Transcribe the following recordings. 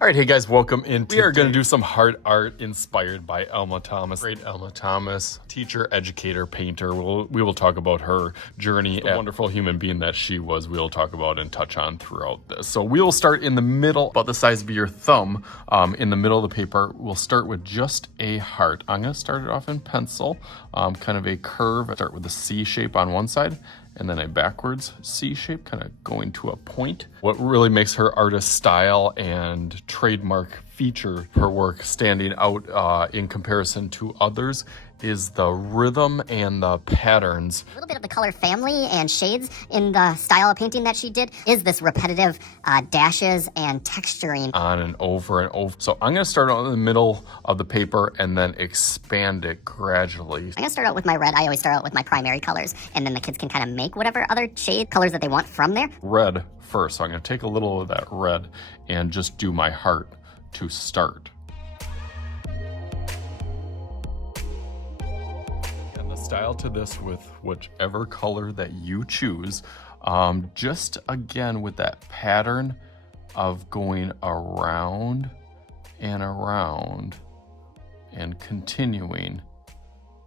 All right, hey guys, welcome in. We are going to do some heart art inspired by Alma Thomas. Great Alma Thomas, teacher, educator, painter. We will talk about her journey, the wonderful human being that she was. We'll talk about and touch on throughout this. So we will start in the middle, about the size of your thumb. In the middle of the paper, we'll start with just a heart. I'm going to start it off in pencil, kind of a curve. Start with a C shape on one side, and then a backwards C shape, kind of going to a point. What really makes her artist style and trademark feature her work standing out in comparison to others is the rhythm and the patterns. A little bit of the color family and shades in the style of painting that she did is this repetitive dashes and texturing. On and over and over. So I'm going to start out in the middle of the paper and then expand it gradually. I'm going to start out with my red. I always start out with my primary colors, and then the kids can kind of make whatever other shade colors that they want from there. Red first. So I'm going to take a little of that red and just do my heart to start. Style to this with whichever color that you choose, just again with that pattern of going around and continuing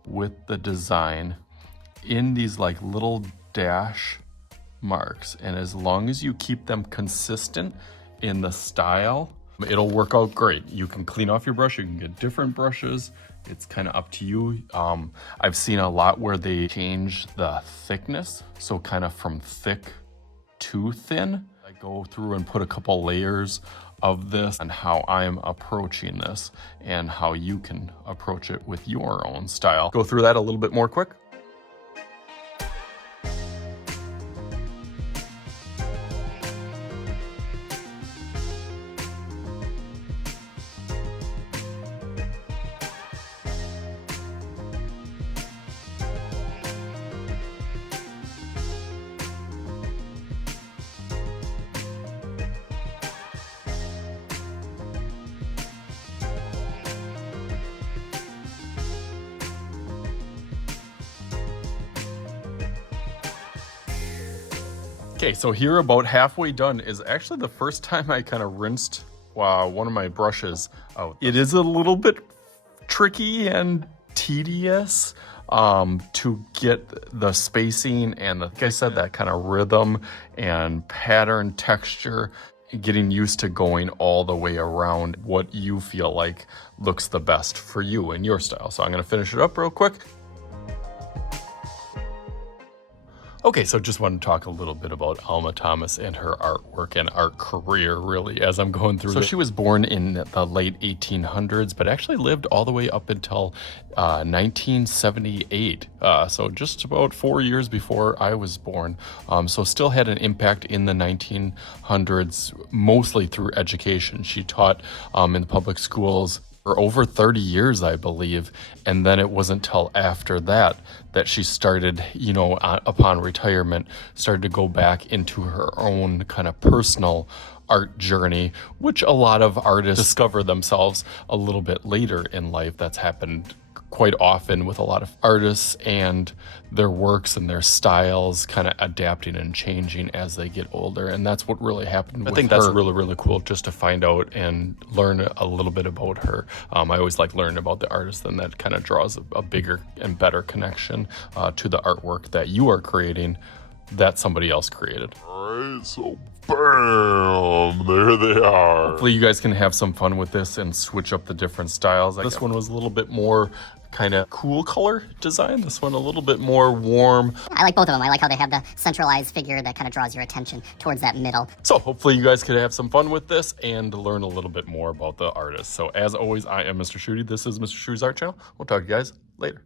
with the design in these like little dash marks. And as long as you keep them consistent in the style, it'll work out great. You can clean off your brush, you can get different brushes. It's kind of up to you. I've seen a lot where they change the thickness. So kind of from thick to thin. I go through and put a couple layers of this and how I'm approaching this and how you can approach it with your own style. Go through that a little bit more quick. Okay, so here about halfway done is actually the first time I kind of rinsed one of my brushes out. It is a little bit tricky and tedious to get the spacing and like I said, that kind of rhythm and pattern texture, getting used to going all the way around what you feel like looks the best for you and your style. So I'm gonna finish it up real quick. Okay, so just want to talk a little bit about Alma Thomas and her artwork and art career, really, as I'm going through. So she was born in the late 1800s, but actually lived all the way up until 1978. So just about 4 years before I was born. So still had an impact in the 1900s, mostly through education. She taught in the public schools for over 30 years, I believe. And then it wasn't until after that she started, upon retirement, started to go back into her own kind of personal art journey, which a lot of artists discover themselves a little bit later in life. That's happened quite often with a lot of artists and their works and their styles kind of adapting and changing as they get older. And that's what really happened with her. I think that's really, really cool just to find out and learn a little bit about her. I always like learning about the artist, and that kind of draws a bigger and better connection to the artwork that you are creating that somebody else created. All right, so bam, there they are. Hopefully you guys can have some fun with this and switch up the different styles. This one was a little bit more kind of cool color design. This one a little bit more warm. I like both of them. I like how they have the centralized figure that kind of draws your attention towards that middle. So hopefully you guys could have some fun with this and learn a little bit more about the artist. So as always, I am Mr. Shooty. This is Mr. Shooty's Art Channel. We'll talk to you guys later.